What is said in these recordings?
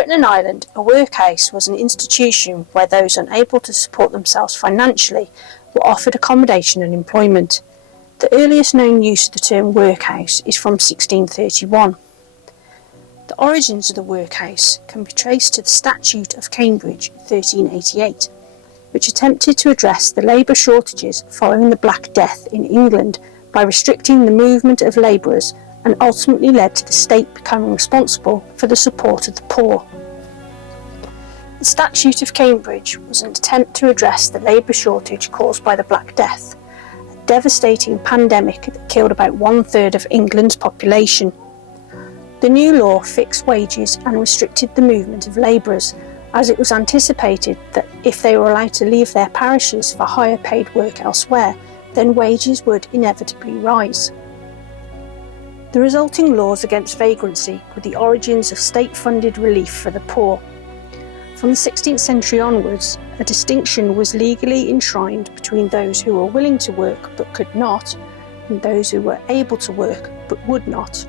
Britain and Ireland, a workhouse was an institution where those unable to support themselves financially were offered accommodation and employment. The earliest known use of the term workhouse is from 1631. The origins of the workhouse can be traced to the Statute of Cambridge 1388, which attempted to address the labour shortages following the Black Death in England by restricting the movement of labourers, and ultimately led to the state becoming responsible for the support of the poor. The Statute of Cambridge was an attempt to address the labour shortage caused by the Black Death, a devastating pandemic that killed about 1/3 of England's population. The new law fixed wages and restricted the movement of labourers, as it was anticipated that if they were allowed to leave their parishes for higher paid work elsewhere, then wages would inevitably rise. The resulting laws against vagrancy were the origins of state-funded relief for the poor. From the 16th century onwards, a distinction was legally enshrined between those who were willing to work but could not, and those who were able to work but would not,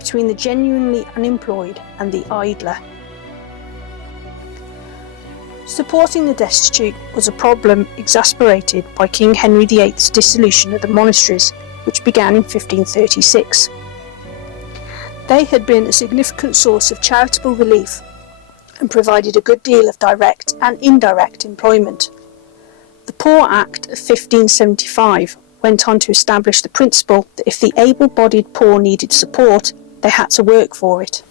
between the genuinely unemployed and the idler. Supporting the destitute was a problem exacerbated by King Henry VIII's dissolution of the monasteries, which began in 1536. They had been a significant source of charitable relief and provided a good deal of direct and indirect employment. The Poor Act of 1575 went on to establish the principle that if the able-bodied poor needed support, they had to work for it.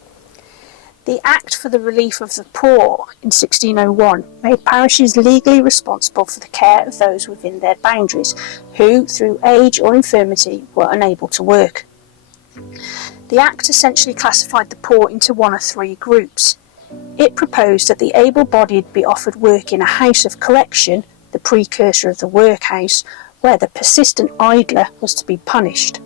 The Act for the Relief of the Poor in 1601 made parishes legally responsible for the care of those within their boundaries who, through age or infirmity, were unable to work. The Act essentially classified the poor into one of three groups. It proposed that the able-bodied be offered work in a house of correction, the precursor of the workhouse, where the persistent idler was to be punished.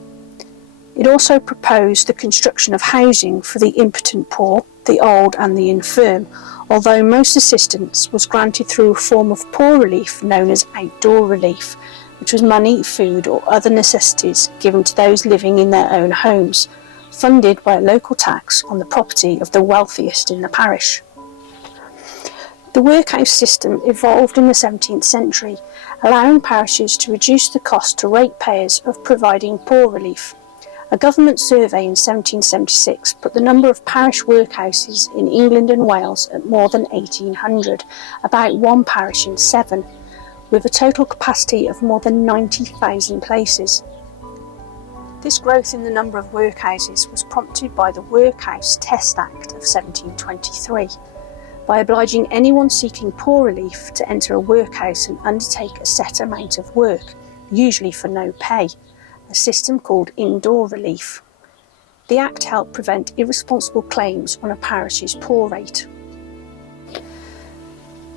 It also proposed the construction of housing for the impotent poor, the old and the infirm, although most assistance was granted through a form of poor relief known as outdoor relief, which was money, food or other necessities given to those living in their own homes, funded by a local tax on the property of the wealthiest in the parish. The workhouse system evolved in the 17th century, allowing parishes to reduce the cost to ratepayers of providing poor relief. A government survey in 1776 put the number of parish workhouses in England and Wales at more than 1,800, about one parish in 7, with a total capacity of more than 90,000 places. This growth in the number of workhouses was prompted by the Workhouse Test Act of 1723, by obliging anyone seeking poor relief to enter a workhouse and undertake a set amount of work, usually for no pay, a system called indoor relief. The Act helped prevent irresponsible claims on a parish's poor rate.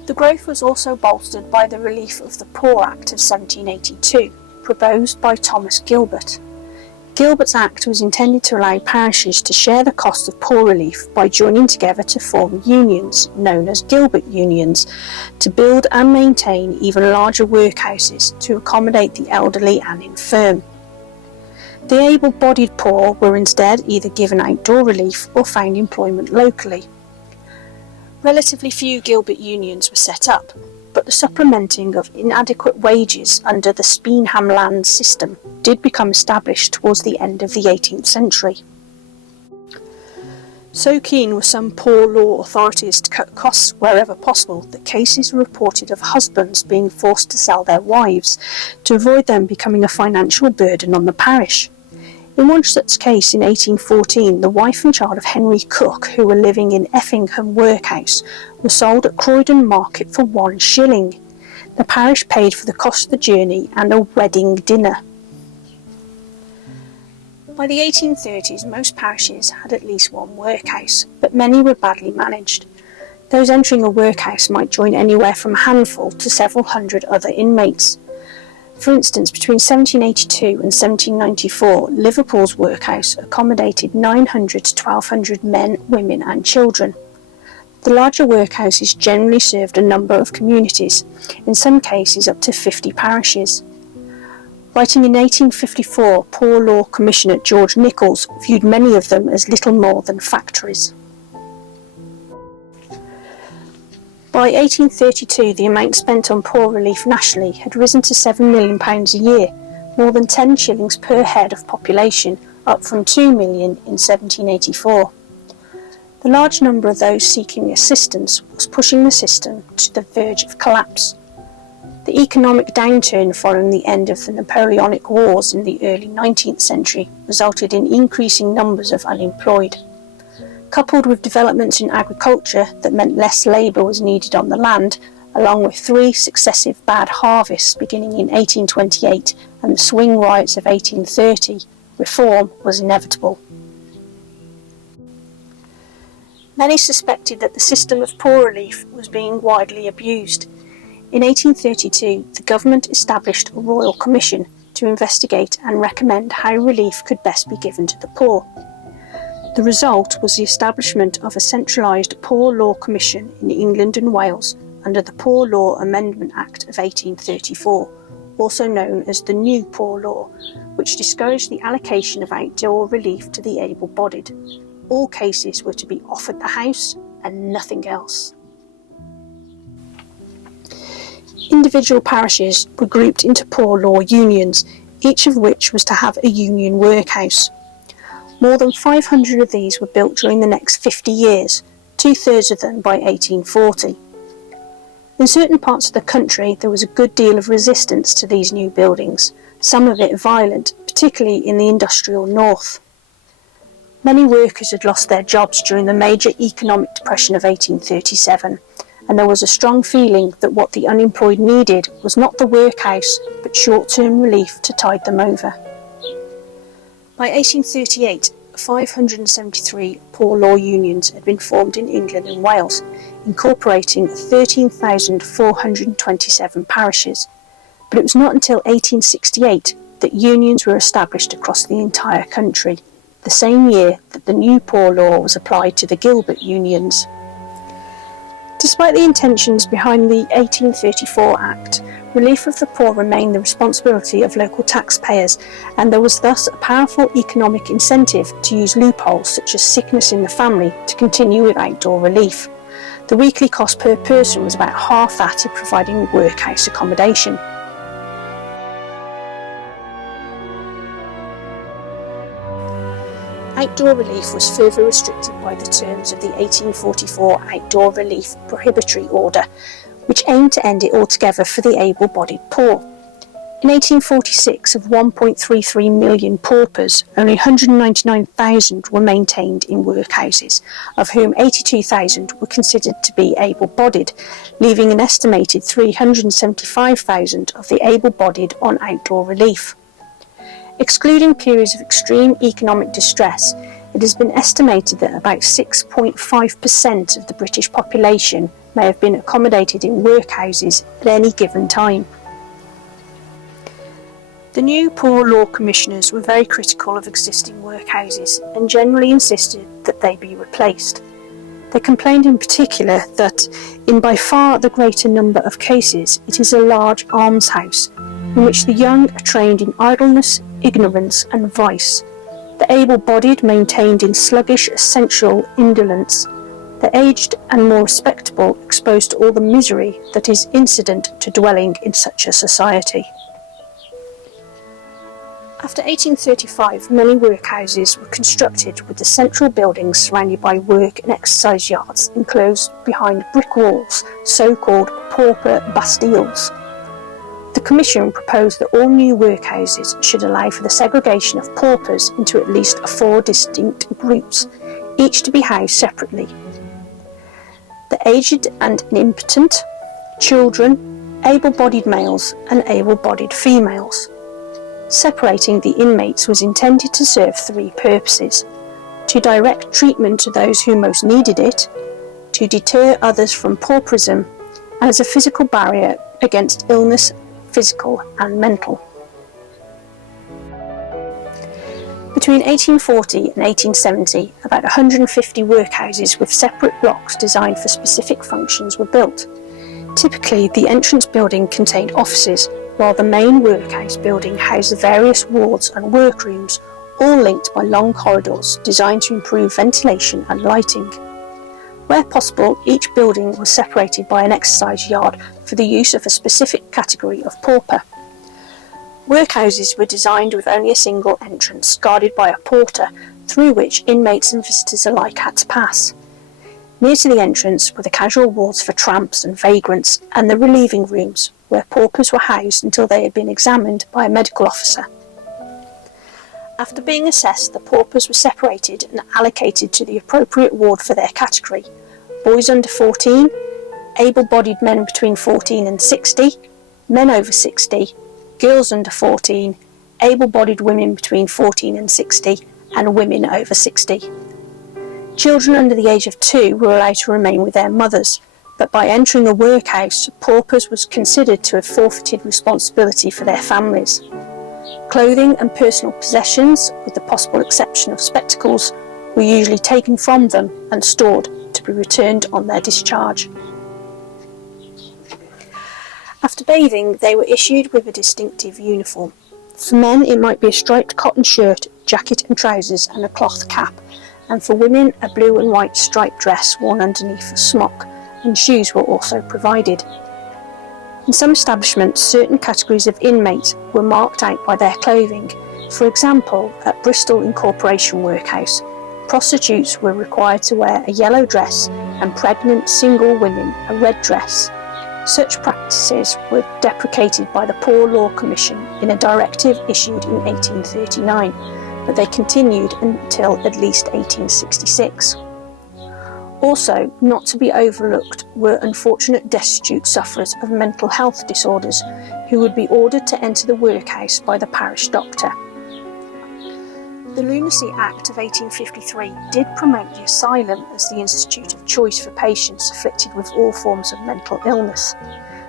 The growth was also bolstered by the Relief of the Poor Act of 1782, proposed by Thomas Gilbert. Gilbert's Act was intended to allow parishes to share the cost of poor relief by joining together to form unions, known as Gilbert Unions, to build and maintain even larger workhouses to accommodate the elderly and infirm. The able-bodied poor were instead either given outdoor relief or found employment locally. Relatively few Gilbert Unions were set up, but the supplementing of inadequate wages under the Speenham land system did become established towards the end of the 18th century. So keen were some poor law authorities to cut costs wherever possible that cases were reported of husbands being forced to sell their wives to avoid them becoming a financial burden on the parish. In one such case in 1814, the wife and child of Henry Cook, who were living in Effingham Workhouse, were sold at Croydon Market for 1 shilling. The parish paid for the cost of the journey and a wedding dinner. By the 1830s, most parishes had at least one workhouse, but many were badly managed. Those entering a workhouse might join anywhere from a handful to several hundred other inmates. For instance, between 1782 and 1794, Liverpool's workhouse accommodated 900 to 1,200 men, women and children. The larger workhouses generally served a number of communities, in some cases up to 50 parishes. Writing in 1854, Poor Law Commissioner George Nichols viewed many of them as little more than factories. By 1832, the amount spent on poor relief nationally had risen to £7 million a year, more than 10 shillings per head of population, up from £2 million in 1784. The large number of those seeking assistance was pushing the system to the verge of collapse. The economic downturn following the end of the Napoleonic Wars in the early 19th century resulted in increasing numbers of unemployed. Coupled with developments in agriculture that meant less labour was needed on the land, along with 3 successive bad harvests beginning in 1828 and the swing riots of 1830, reform was inevitable. Many suspected that the system of poor relief was being widely abused. In 1832, the government established a royal commission to investigate and recommend how relief could best be given to the poor. The result was the establishment of a centralised Poor Law Commission in England and Wales under the Poor Law Amendment Act of 1834, also known as the New Poor Law, which discouraged the allocation of outdoor relief to the able-bodied. All cases were to be offered the house and nothing else. Individual parishes were grouped into poor law unions, each of which was to have a union workhouse. More than 500 of these were built during the next 50 years, 2/3 of them by 1840. In certain parts of the country there was a good deal of resistance to these new buildings, some of it violent, particularly in the industrial north. Many workers had lost their jobs during the major economic depression of 1837, and there was a strong feeling that what the unemployed needed was not the workhouse, but short-term relief to tide them over. By 1838, 573 poor law unions had been formed in England and Wales, incorporating 13,427 parishes. But it was not until 1868 that unions were established across the entire country, the same year that the new poor law was applied to the Gilbert unions. Despite the intentions behind the 1834 Act, relief of the poor remained the responsibility of local taxpayers, and there was thus a powerful economic incentive to use loopholes such as sickness in the family to continue with outdoor relief. The weekly cost per person was about half that of providing workhouse accommodation. Outdoor relief was further restricted by the terms of the 1844 Outdoor Relief Prohibitory Order, which aimed to end it altogether for the able-bodied poor. In 1846, of 1.33 million paupers, only 199,000 were maintained in workhouses, of whom 82,000 were considered to be able-bodied, leaving an estimated 375,000 of the able-bodied on outdoor relief. Excluding periods of extreme economic distress, it has been estimated that about 6.5% of the British population may have been accommodated in workhouses at any given time. The new Poor Law Commissioners were very critical of existing workhouses and generally insisted that they be replaced. They complained in particular that, in by far the greater number of cases, it is a large almshouse, in which the young are trained in idleness, ignorance and vice, the able-bodied maintained in sluggish essential indolence, the aged and more respectable exposed to all the misery that is incident to dwelling in such a society. After 1835, many workhouses were constructed with the central buildings surrounded by work and exercise yards enclosed behind brick walls, so-called pauper bastilles. The Commission proposed that all new workhouses should allow for the segregation of paupers into at least 4 distinct groups, each to be housed separately. The aged and impotent, children, able-bodied males and able-bodied females. Separating the inmates was intended to serve 3 purposes: to direct treatment to those who most needed it, to deter others from pauperism, and as a physical barrier against illness, physical and mental. Between 1840 and 1870, about 150 workhouses with separate blocks designed for specific functions were built. Typically, the entrance building contained offices, while the main workhouse building housed the various wards and workrooms, all linked by long corridors designed to improve ventilation and lighting. Where possible, each building was separated by an exercise yard for the use of a specific category of pauper. Workhouses were designed with only a single entrance, guarded by a porter, through which inmates and visitors alike had to pass. Near to the entrance were the casual wards for tramps and vagrants, and the relieving rooms, where paupers were housed until they had been examined by a medical officer. After being assessed, the paupers were separated and allocated to the appropriate ward for their category: boys under 14, able-bodied men between 14 and 60, men over 60, girls under 14, able-bodied women between 14 and 60, and women over 60. Children under the age of 2 were allowed to remain with their mothers, but by entering a workhouse, paupers was considered to have forfeited responsibility for their families. Clothing and personal possessions, with the possible exception of spectacles, were usually taken from them and stored to be returned on their discharge. After bathing, they were issued with a distinctive uniform. For men, it might be a striped cotton shirt, jacket and trousers, and a cloth cap, and for women, a blue and white striped dress worn underneath a smock, and shoes were also provided. In some establishments, certain categories of inmates were marked out by their clothing. For example, at Bristol Incorporation Workhouse, prostitutes were required to wear a yellow dress and pregnant single women a red dress. Such practices were deprecated by the Poor Law Commission in a directive issued in 1839, but they continued until at least 1866. Also, not to be overlooked were unfortunate destitute sufferers of mental health disorders who would be ordered to enter the workhouse by the parish doctor. The Lunacy Act of 1853 did promote the asylum as the institute of choice for patients afflicted with all forms of mental illness.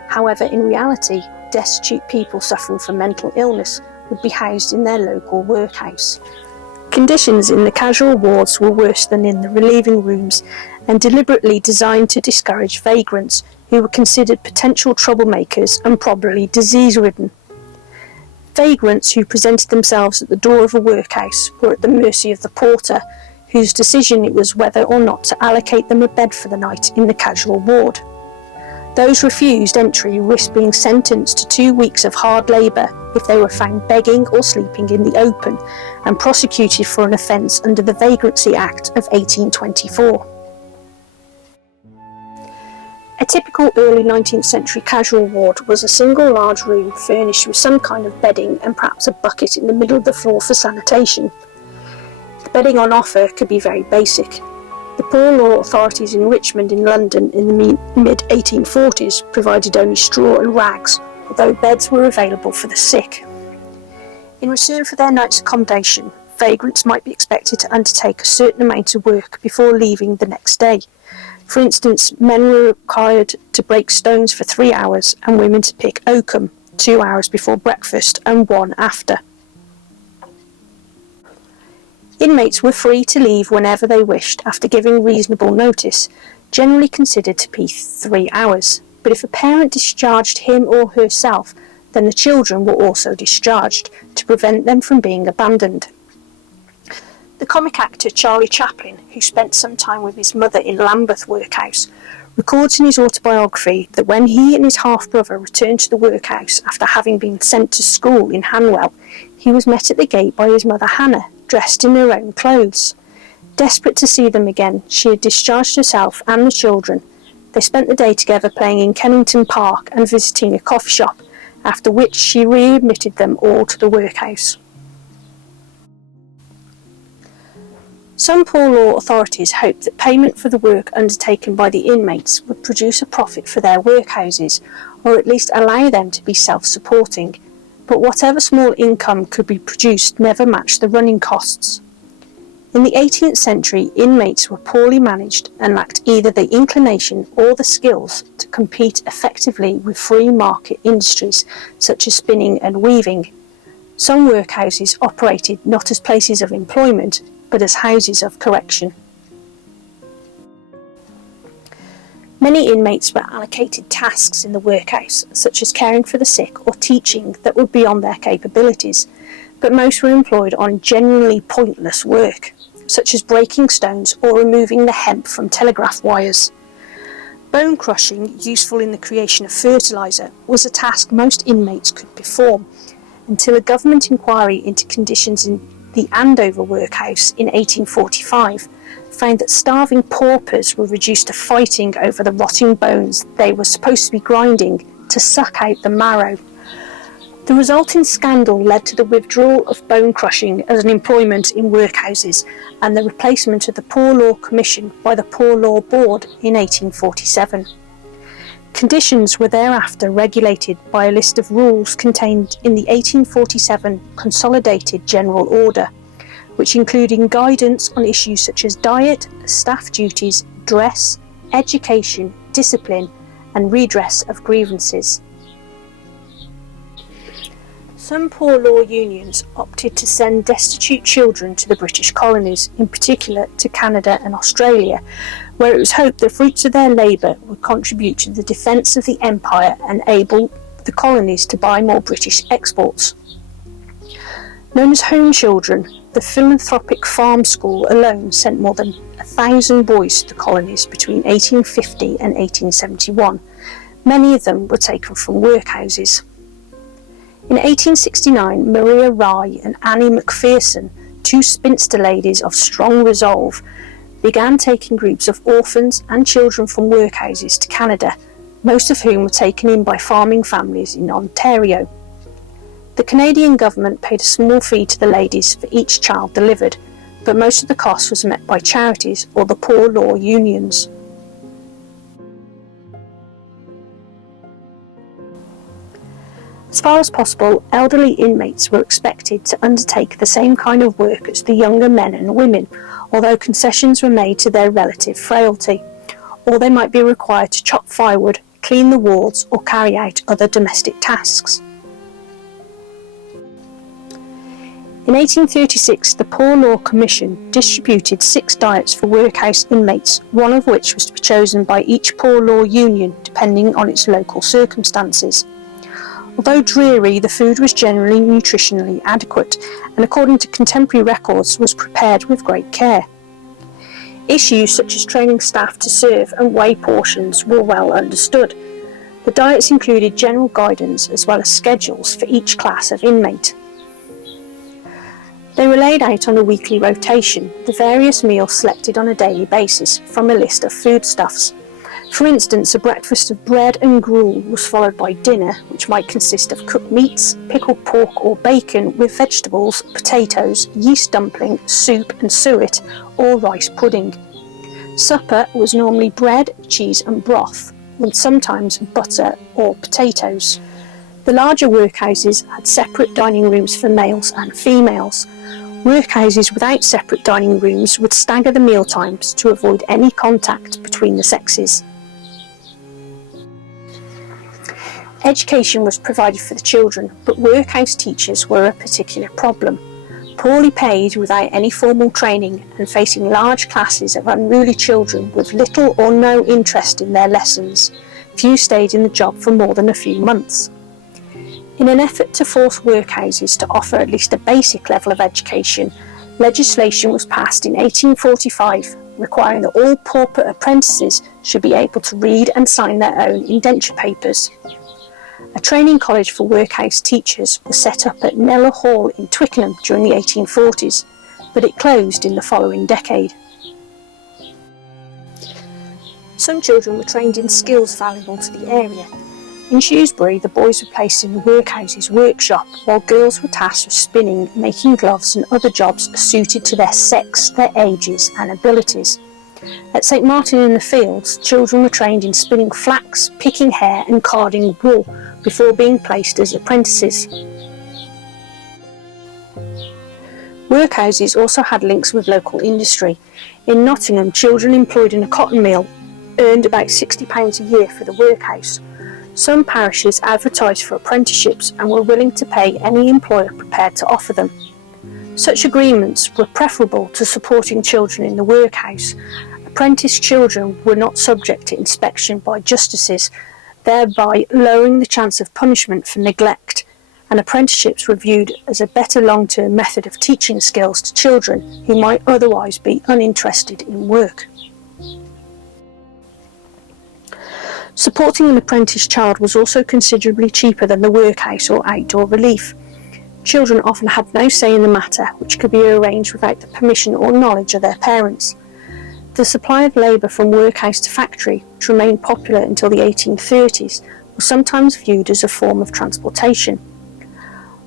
However, in reality, destitute people suffering from mental illness would be housed in their local workhouse. Conditions in the casual wards were worse than in the relieving rooms, and deliberately designed to discourage vagrants who were considered potential troublemakers and probably disease-ridden. Vagrants who presented themselves at the door of a workhouse were at the mercy of the porter, whose decision it was whether or not to allocate them a bed for the night in the casual ward. Those refused entry risked being sentenced to 2 weeks of hard labour if they were found begging or sleeping in the open, and prosecuted for an offence under the Vagrancy Act of 1824. A typical early 19th century casual ward was a single large room furnished with some kind of bedding and perhaps a bucket in the middle of the floor for sanitation. The bedding on offer could be very basic. The Poor Law authorities in Richmond in London in the mid-1840s provided only straw and rags, although beds were available for the sick. In return for their night's accommodation, vagrants might be expected to undertake a certain amount of work before leaving the next day. For instance, men were required to break stones for 3 hours and women to pick oakum 2 hours before breakfast and 1 after. Inmates were free to leave whenever they wished after giving reasonable notice, generally considered to be 3 hours, but if a parent discharged him or herself, then the children were also discharged to prevent them from being abandoned. The comic actor Charlie Chaplin, who spent some time with his mother in Lambeth Workhouse, records in his autobiography that when he and his half-brother returned to the workhouse after having been sent to school in Hanwell, he was met at the gate by his mother Hannah, dressed in her own clothes. Desperate to see them again, she had discharged herself and the children. They spent the day together playing in Kennington Park and visiting a coffee shop, after which she readmitted them all to the workhouse. Some Poor Law authorities hoped that payment for the work undertaken by the inmates would produce a profit for their workhouses, or at least allow them to be self-supporting, but whatever small income could be produced never matched the running costs. In the 18th century, inmates were poorly managed and lacked either the inclination or the skills to compete effectively with free market industries such as spinning and weaving. Some workhouses operated not as places of employment, but as houses of correction. Many inmates were allocated tasks in the workhouse, such as caring for the sick or teaching, that were beyond their capabilities, but most were employed on genuinely pointless work. such as breaking stones or removing the hemp from telegraph wires. Bone crushing, useful in the creation of fertiliser, was a task most inmates could perform, until a government inquiry into conditions in the Andover workhouse in 1845 found that starving paupers were reduced to fighting over the rotting bones they were supposed to be grinding to suck out the marrow. The resulting scandal led to the withdrawal of bone crushing as an employment in workhouses and the replacement of the Poor Law Commission by the Poor Law Board in 1847. Conditions were thereafter regulated by a list of rules contained in the 1847 Consolidated General Order, which included guidance on issues such as diet, staff duties, dress, education, discipline, and redress of grievances. Some poor law unions opted to send destitute children to the British colonies, in particular to Canada and Australia, where it was hoped the fruits of their labour would contribute to the defence of the empire and enable the colonies to buy more British exports. Known as Home Children, the philanthropic farm school alone sent more than 1,000 boys to the colonies between 1850 and 1871. Many of them were taken from workhouses. In 1869, Maria Rye and Annie Macpherson, two spinster ladies of strong resolve, began taking groups of orphans and children from workhouses to Canada, most of whom were taken in by farming families in Ontario. The Canadian government paid a small fee to the ladies for each child delivered, but most of the cost was met by charities or the poor law unions. As far as possible, elderly inmates were expected to undertake the same kind of work as the younger men and women, although concessions were made to their relative frailty, or they might be required to chop firewood, clean the wards, or carry out other domestic tasks. In 1836, the Poor Law Commission distributed 6 diets for workhouse inmates, one of which was to be chosen by each poor law union depending on its local circumstances. Although dreary, the food was generally nutritionally adequate and, according to contemporary records, was prepared with great care. Issues such as training staff to serve and weigh portions were well understood. The diets included general guidance as well as schedules for each class of inmate. They were laid out on a weekly rotation, the various meals selected on a daily basis from a list of foodstuffs. For instance, a breakfast of bread and gruel was followed by dinner, which might consist of cooked meats, pickled pork or bacon with vegetables, potatoes, yeast dumpling, soup and suet, or rice pudding. Supper was normally bread, cheese and broth, and sometimes butter or potatoes. The larger workhouses had separate dining rooms for males and females. Workhouses without separate dining rooms would stagger the meal times to avoid any contact between the sexes. Education was provided for the children, but workhouse teachers were a particular problem. Poorly paid, without any formal training, and facing large classes of unruly children with little or no interest in their lessons, few stayed in the job for more than a few months. In an effort to force workhouses to offer at least a basic level of education, legislation was passed in 1845 requiring that all pauper apprentices should be able to read and sign their own indenture papers. A training college for workhouse teachers was set up at Kneller Hall in Twickenham during the 1840s, but it closed in the following decade. Some children were trained in skills valuable to the area. In Shrewsbury, the boys were placed in the workhouse's workshop, while girls were tasked with spinning, making gloves and other jobs suited to their sex, their ages and abilities. At St Martin in the Fields, children were trained in spinning flax, picking hair and carding wool before being placed as apprentices. Workhouses also had links with local industry. In Nottingham, children employed in a cotton mill earned about £60 a year for the workhouse. Some parishes advertised for apprenticeships and were willing to pay any employer prepared to offer them. Such agreements were preferable to supporting children in the workhouse. Apprentice children were not subject to inspection by justices, thereby lowering the chance of punishment for neglect, and apprenticeships were viewed as a better long-term method of teaching skills to children who might otherwise be uninterested in work. Supporting an apprentice child was also considerably cheaper than the workhouse or outdoor relief. Children often had no say in the matter, which could be arranged without the permission or knowledge of their parents. The supply of labour from workhouse to factory, which remained popular until the 1830s, was sometimes viewed as a form of transportation.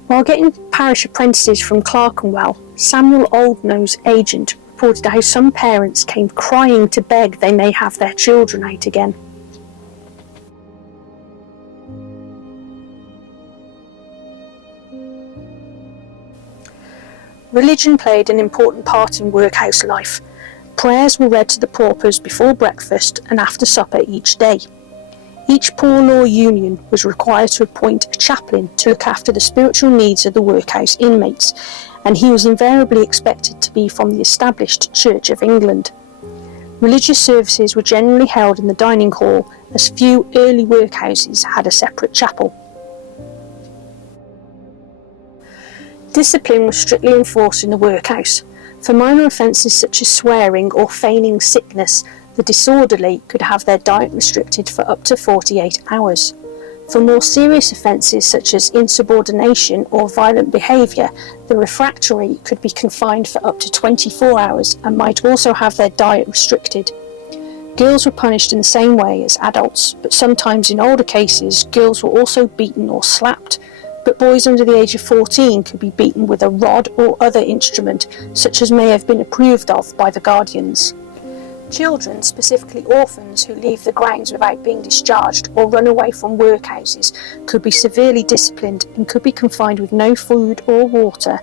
While getting parish apprentices from Clerkenwell, Samuel Oldknow's agent reported how some parents came crying to beg they may have their children out again. Religion played an important part in workhouse life. Prayers were read to the paupers before breakfast and after supper each day. Each poor law union was required to appoint a chaplain to look after the spiritual needs of the workhouse inmates, and he was invariably expected to be from the established Church of England. Religious services were generally held in the dining hall, as few early workhouses had a separate chapel. Discipline was strictly enforced in the workhouse. For minor offences such as swearing or feigning sickness, the disorderly could have their diet restricted for up to 48 hours. For more serious offences such as insubordination or violent behaviour, the refractory could be confined for up to 24 hours and might also have their diet restricted. Girls were punished in the same way as adults, but sometimes in older cases, girls were also beaten or slapped. But boys under the age of 14 could be beaten with a rod or other instrument, such as may have been approved of by the guardians. Children, specifically orphans who leave the grounds without being discharged or run away from workhouses, could be severely disciplined and could be confined with no food or water.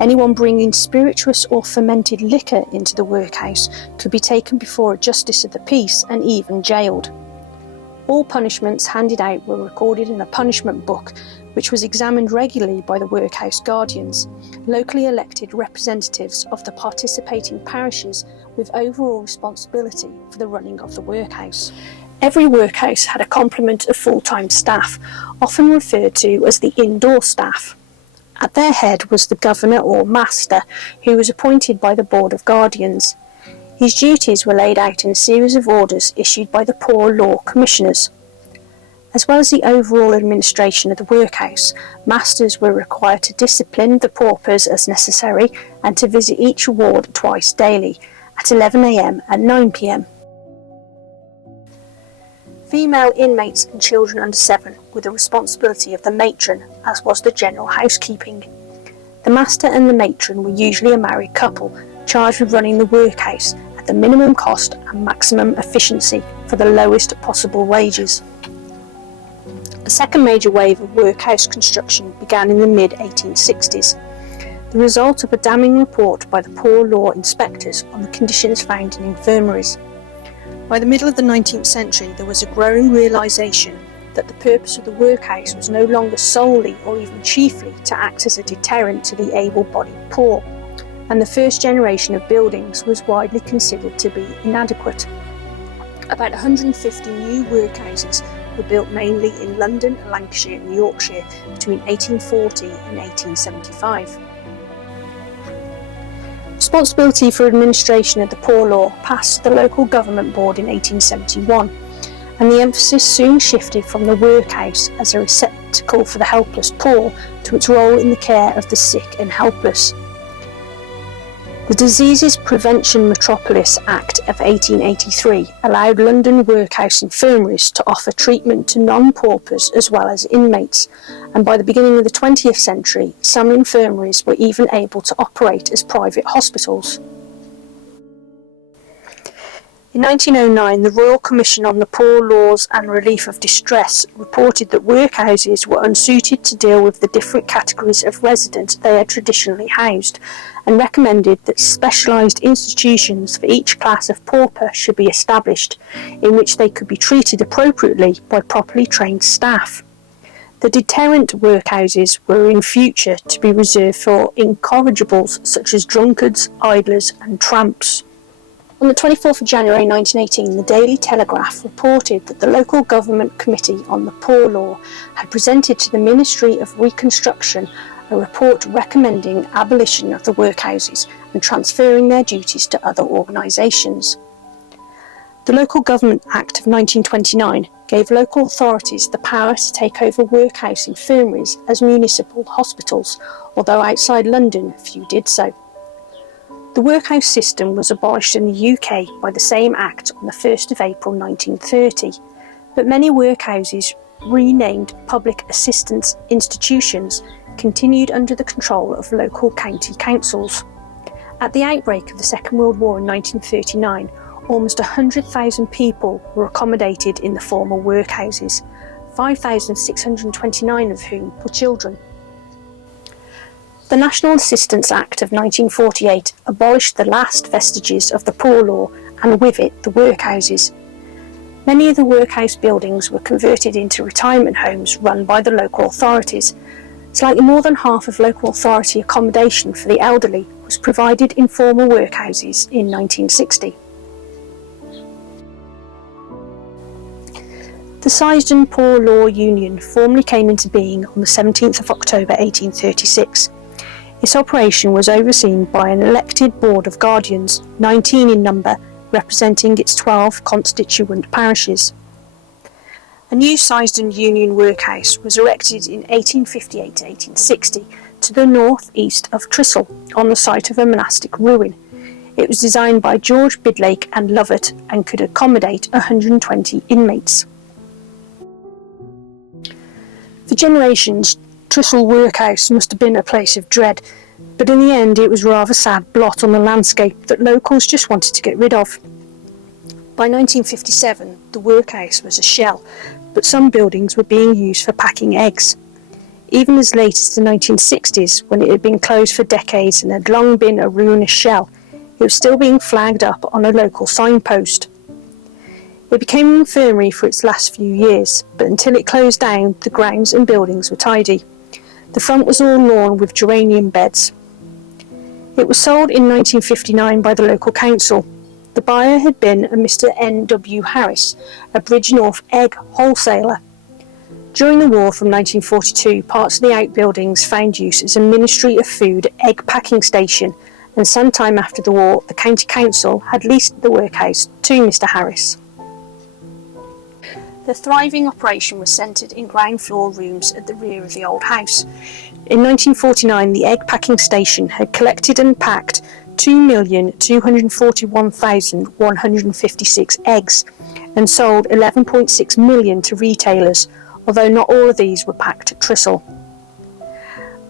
Anyone bringing spirituous or fermented liquor into the workhouse could be taken before a justice of the peace and even jailed. All punishments handed out were recorded in a punishment book, which was examined regularly by the workhouse guardians, locally elected representatives of the participating parishes with overall responsibility for the running of the workhouse. Every workhouse had a complement of full-time staff, often referred to as the indoor staff. At their head was the governor or master, who was appointed by the Board of Guardians. His duties were laid out in a series of orders issued by the Poor Law Commissioners. As well as the overall administration of the workhouse, masters were required to discipline the paupers as necessary and to visit each ward twice daily, at 11 a.m. and 9 p.m. Female inmates and children under 7 were the responsibility of the matron, as was the general housekeeping. The master and the matron were usually a married couple, charged with running the workhouse at the minimum cost and maximum efficiency for the lowest possible wages. A second major wave of workhouse construction began in the mid-1860s, the result of a damning report by the Poor Law inspectors on the conditions found in infirmaries. By the middle of the 19th century, there was a growing realisation that the purpose of the workhouse was no longer solely or even chiefly to act as a deterrent to the able-bodied poor, and the first generation of buildings was widely considered to be inadequate. About 150 new workhouses were built mainly in London, Lancashire and Yorkshire between 1840 and 1875. Responsibility for administration of the Poor Law passed to the local government board in 1871, and the emphasis soon shifted from the workhouse as a receptacle for the helpless poor to its role in the care of the sick and helpless. The Diseases Prevention Metropolis Act of 1883 allowed London workhouse infirmaries to offer treatment to non-paupers as well as inmates, and by the beginning of the 20th century, some infirmaries were even able to operate as private hospitals. In 1909, the Royal Commission on the Poor Laws and Relief of Distress reported that workhouses were unsuited to deal with the different categories of residents they had traditionally housed, and recommended that specialised institutions for each class of pauper should be established, in which they could be treated appropriately by properly trained staff. The deterrent workhouses were in future to be reserved for incorrigibles such as drunkards, idlers and tramps. On the 24th of January 1918, the Daily Telegraph reported that the local government committee on the Poor Law had presented to the Ministry of Reconstruction a report recommending abolition of the workhouses and transferring their duties to other organisations. The Local Government Act of 1929 gave local authorities the power to take over workhouse infirmaries as municipal hospitals, although outside London few did so. The workhouse system was abolished in the UK by the same Act on the 1st of April 1930, but many workhouses, renamed public assistance institutions, continued under the control of local county councils. At the outbreak of the Second World War in 1939, almost 100,000 people were accommodated in the former workhouses, 5,629 of whom were children. The National Assistance Act of 1948 abolished the last vestiges of the Poor Law and with it the workhouses. Many of the workhouse buildings were converted into retirement homes run by the local authorities. Slightly more than half of local authority accommodation for the elderly was provided in former workhouses in 1960. The Seisden Poor Law Union formally came into being on the 17th of October 1836. Its operation was overseen by an elected board of guardians, 19 in number, representing its 12 constituent parishes. A new Seisden Union workhouse was erected in 1858 to 1860 to the north-east of Tristle, on the site of a monastic ruin. It was designed by George Bidlake and Lovett and could accommodate 120 inmates. For generations, Tristle Workhouse must have been a place of dread, but in the end it was a rather sad blot on the landscape that locals just wanted to get rid of. By 1957, the workhouse was a shell, but some buildings were being used for packing eggs. Even as late as the 1960s, when it had been closed for decades and had long been a ruinous shell, it was still being flagged up on a local signpost. It became an infirmary for its last few years, but until it closed down, the grounds and buildings were tidy. The front was all lawn with geranium beds. It was sold in 1959 by the local council. The buyer had been a Mr. N.W. Harris, a Bridgnorth egg wholesaler. During the war from 1942, parts of the outbuildings found use as a Ministry of Food egg packing station, and sometime after the war, the county council had leased the workhouse to Mr. Harris. The thriving operation was centred in ground floor rooms at the rear of the old house. In 1949, the egg packing station had collected and packed 2,241,156 eggs and sold 11.6 million to retailers, although not all of these were packed at Tristle.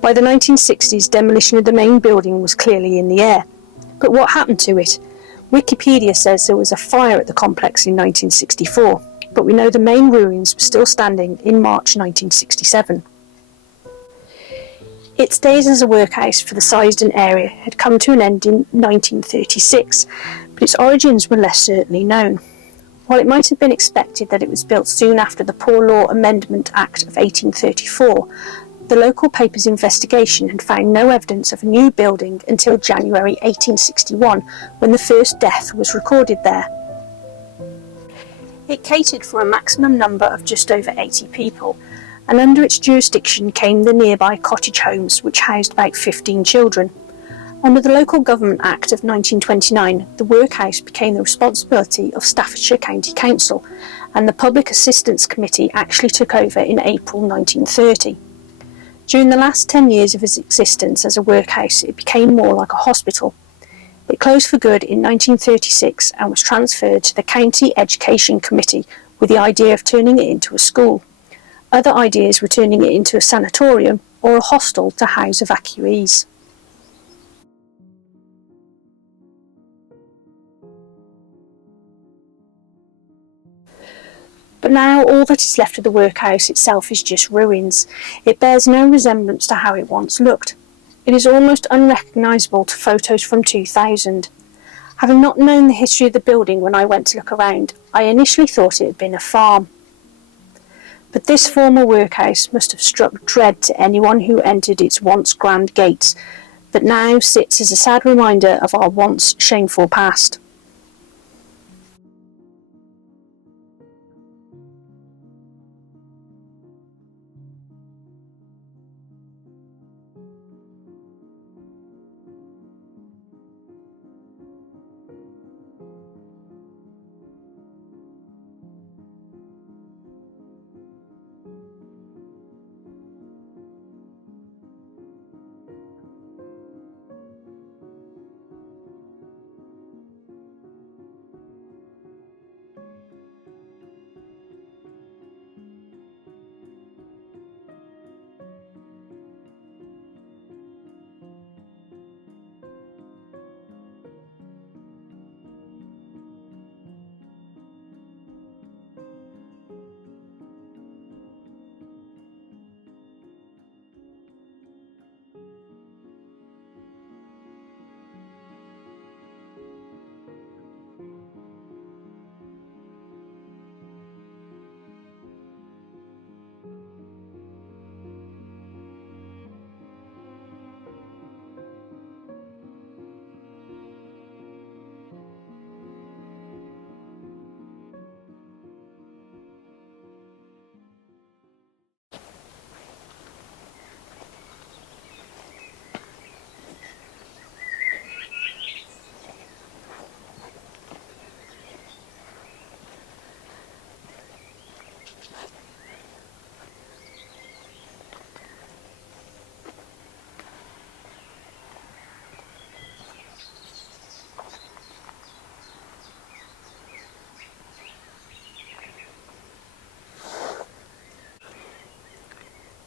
By the 1960s, demolition of the main building was clearly in the air. But what happened to it? Wikipedia says there was a fire at the complex in 1964. But we know the main ruins were still standing in March 1967. Its days as a workhouse for the Seisden area had come to an end in 1936, but its origins were less certainly known. While it might have been expected that it was built soon after the Poor Law Amendment Act of 1834, the local paper's investigation had found no evidence of a new building until January 1861, when the first death was recorded there. It catered for a maximum number of just over 80 people, and under its jurisdiction came the nearby cottage homes, which housed about 15 children. Under the Local Government Act of 1929, the workhouse became the responsibility of Staffordshire County Council, and the Public Assistance Committee actually took over in April 1930. During the last 10 years of its existence as a workhouse, it became more like a hospital. It closed for good in 1936 and was transferred to the County Education Committee with the idea of turning it into a school. Other ideas were turning it into a sanatorium or a hostel to house evacuees. But now all that is left of the workhouse itself is just ruins. It bears no resemblance to how it once looked. It is almost unrecognisable to photos from 2000. Having not known the history of the building when I went to look around, I initially thought it had been a farm. But this former workhouse must have struck dread to anyone who entered its once grand gates, but now sits as a sad reminder of our once shameful past.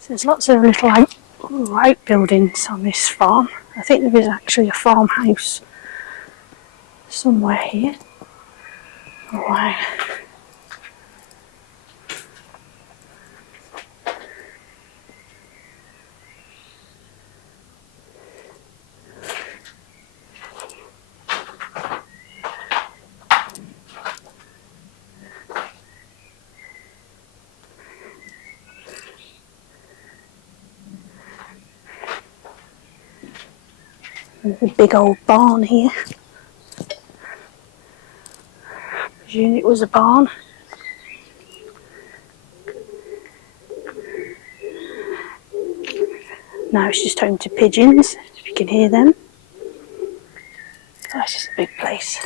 So there's lots of little outbuildings on this farm. I think there is actually a farmhouse somewhere here. Oh, wow. There's a big old barn here. I presume it was a barn. Now it's just home to pigeons, if you can hear them. Oh, it's just a big place.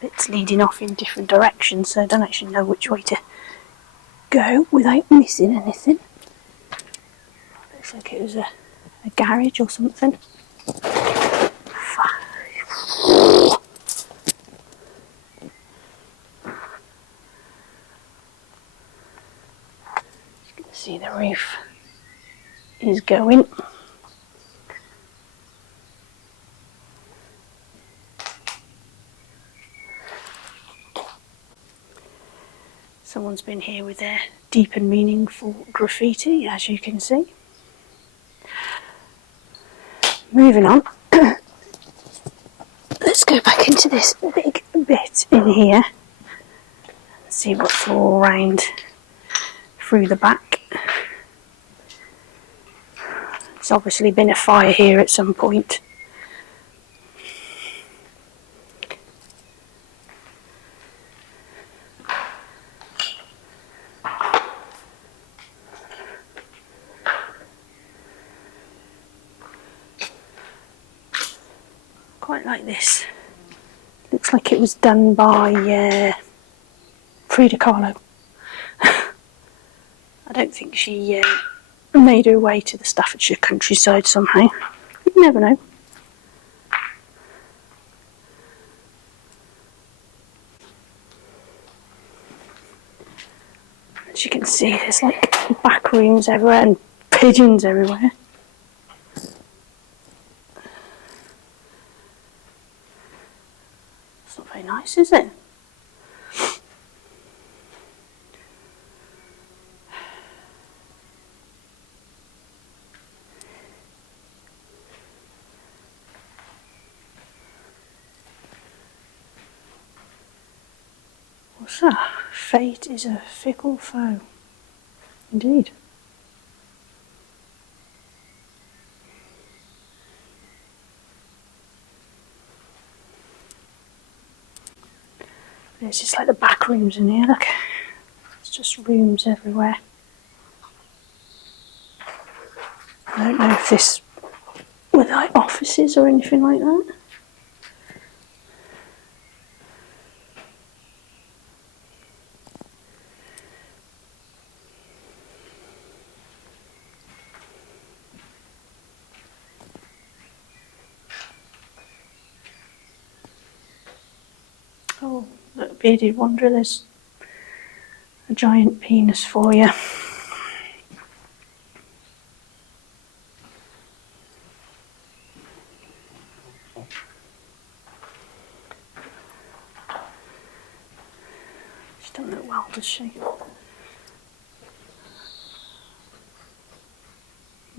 Bits leading off in different directions, so I don't actually know which way to go without missing anything. Looks like it was a garage or something. You can see the roof is going. Someone's been here with their deep and meaningful graffiti, as you can see. Moving on, let's go back into this big bit in here and see what's all around through the back. There's obviously been a fire here at some point. Quite like this. Looks like it was done by Frida Kahlo. I don't think she made her way to the Staffordshire countryside somehow. You never know. As you can see, there's like back rooms everywhere and pigeons everywhere. It's not very nice, is it? What's that? Fate is a fickle foe. Indeed. It's just like the back rooms in here, look. It's just rooms everywhere. I don't know if this were like offices or anything like that. Oh, look, bearded wanderer, there's a giant penis for you. She don't look well, does she?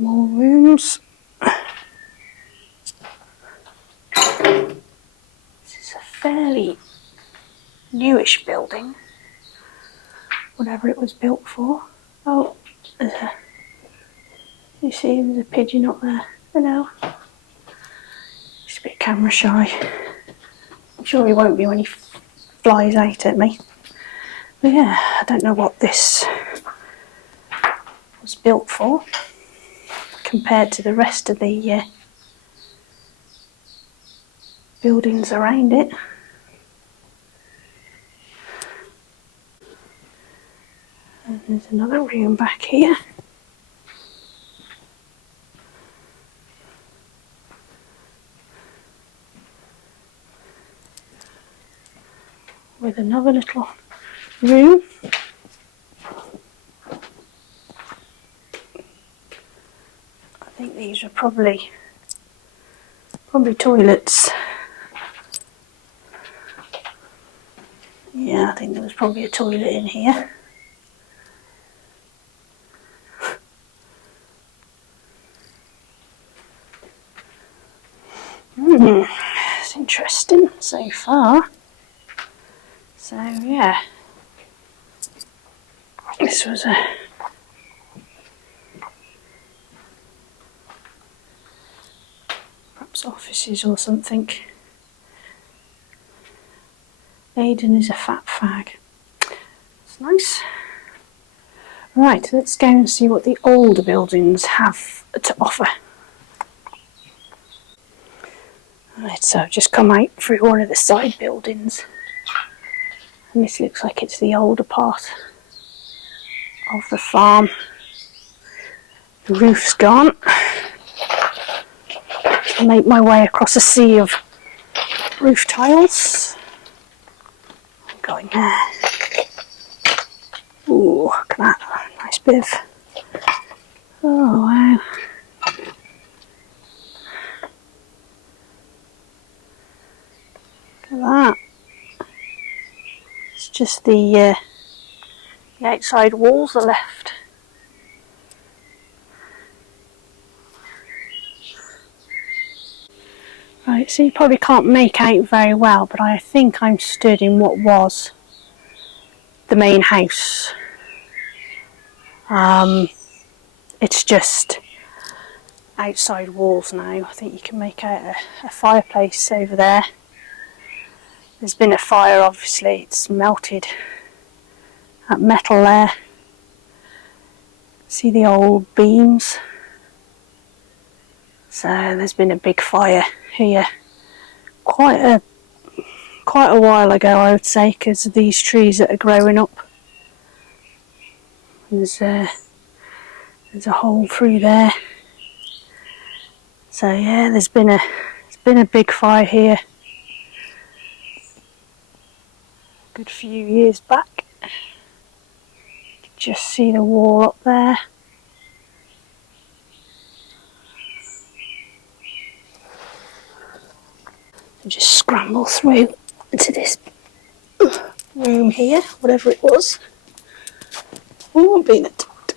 More rooms. This is a fairly newish building, whatever it was built for. Oh, you see there's a pigeon up there. Hello. He's a bit camera shy. I'm sure he won't be when he flies out at me. But yeah, I don't know what this was built for compared to the rest of the buildings around it. And there's another room back here. With another little room. I think these are probably toilets. Yeah, I think there was probably a toilet in here. It's interesting so far. So yeah, this was perhaps offices or something. Aidan is a fat fag. It's nice. Right, let's go and see what the older buildings have to offer. Right, so I've just come out through one of the side buildings. And this looks like it's the older part of the farm. The roof's gone. I'll make my way across a sea of roof tiles. I'm going there. Ooh, look at that. Nice bit of... Oh, wow. Look at that. It's just the outside walls are left. Right, so you probably can't make out very well, but I think I'm stood in what was the main house. It's just outside walls now. I think you can make out a fireplace over there. There's been a fire, obviously, it's melted that metal there. See the old beams? So there's been a big fire here quite a while ago, I would say, because of these trees that are growing up. There's a hole through there. So yeah, there's been a big fire here a good few years back. You can just see the wall up there. And just scramble through into this room here, whatever it was. Oh, I'm being attacked.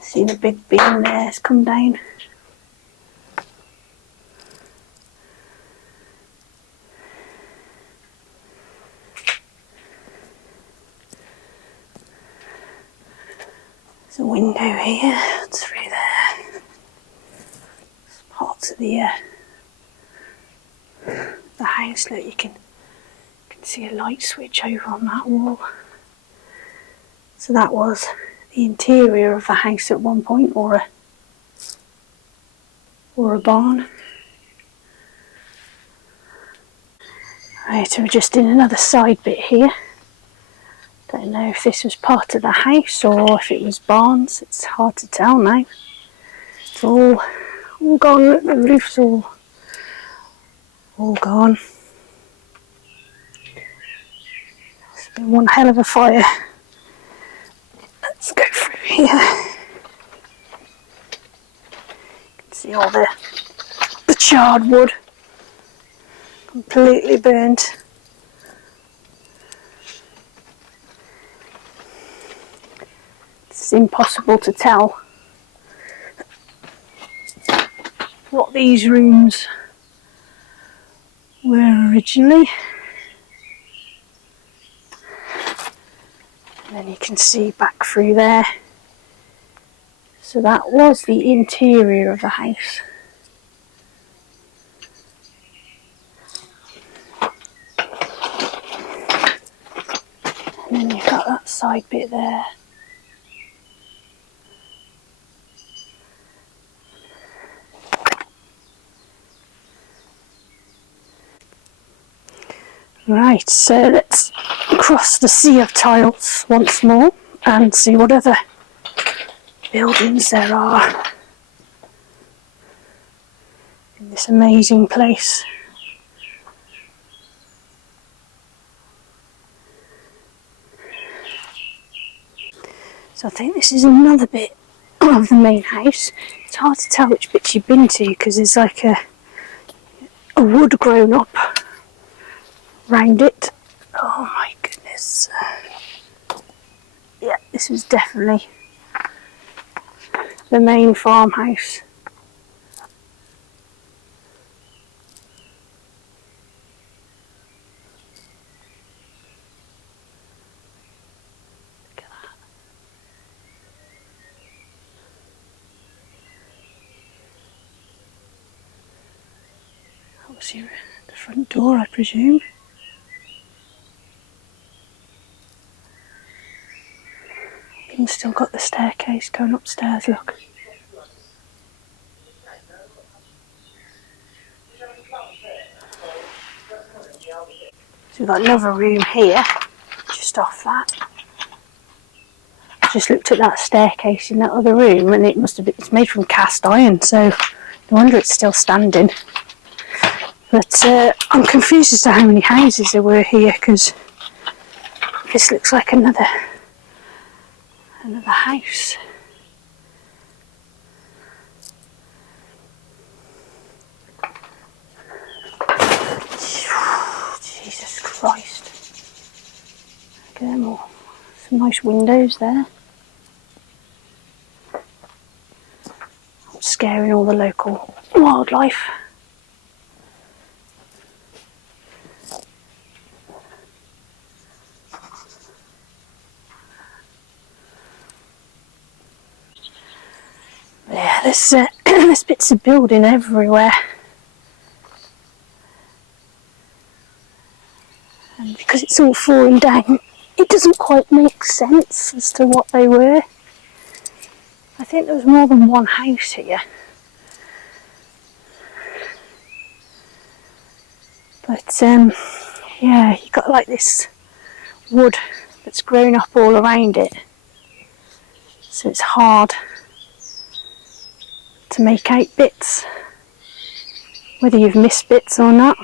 See the big beam there, it's come down. There's a window here, it's through there. There's parts of the house that you can see a light switch over on that wall. So that was the interior of the house at one point, or a barn. Right, so we're just in another side bit here. Don't know if this was part of the house or if it was barns. It's hard to tell now. It's all gone. Look, the roof's all gone. It's been one hell of a fire. Let's go through here. You can see all the charred wood, completely burnt. impossible to tell what these rooms were originally. And then you can see back through there. So that was the interior of the house. And then you've got that side bit there. Right, so let's cross the sea of tiles once more and see what other buildings there are in this amazing place. So I think this is another bit of the main house. It's hard to tell which bits you've been to because there's like a wood grown up round it. Oh my goodness. Yeah, this was definitely the main farmhouse. Look at that. That was the front door, I presume. Even still got the staircase going upstairs, look. So we've got another room here, just off that. I just looked at that staircase in that other room and it must have been, it's made from cast iron, so no wonder it's still standing. But I'm confused as to how many houses there were here, because this looks like another house. Jesus Christ. Look at them all. Some nice windows there. Scaring all the local wildlife. Yeah, there's bits of building everywhere. And because it's all falling down, it doesn't quite make sense as to what they were. I think there was more than one house here. But yeah, you've got like this wood that's grown up all around it. So it's hard to make out bits, whether you've missed bits or not.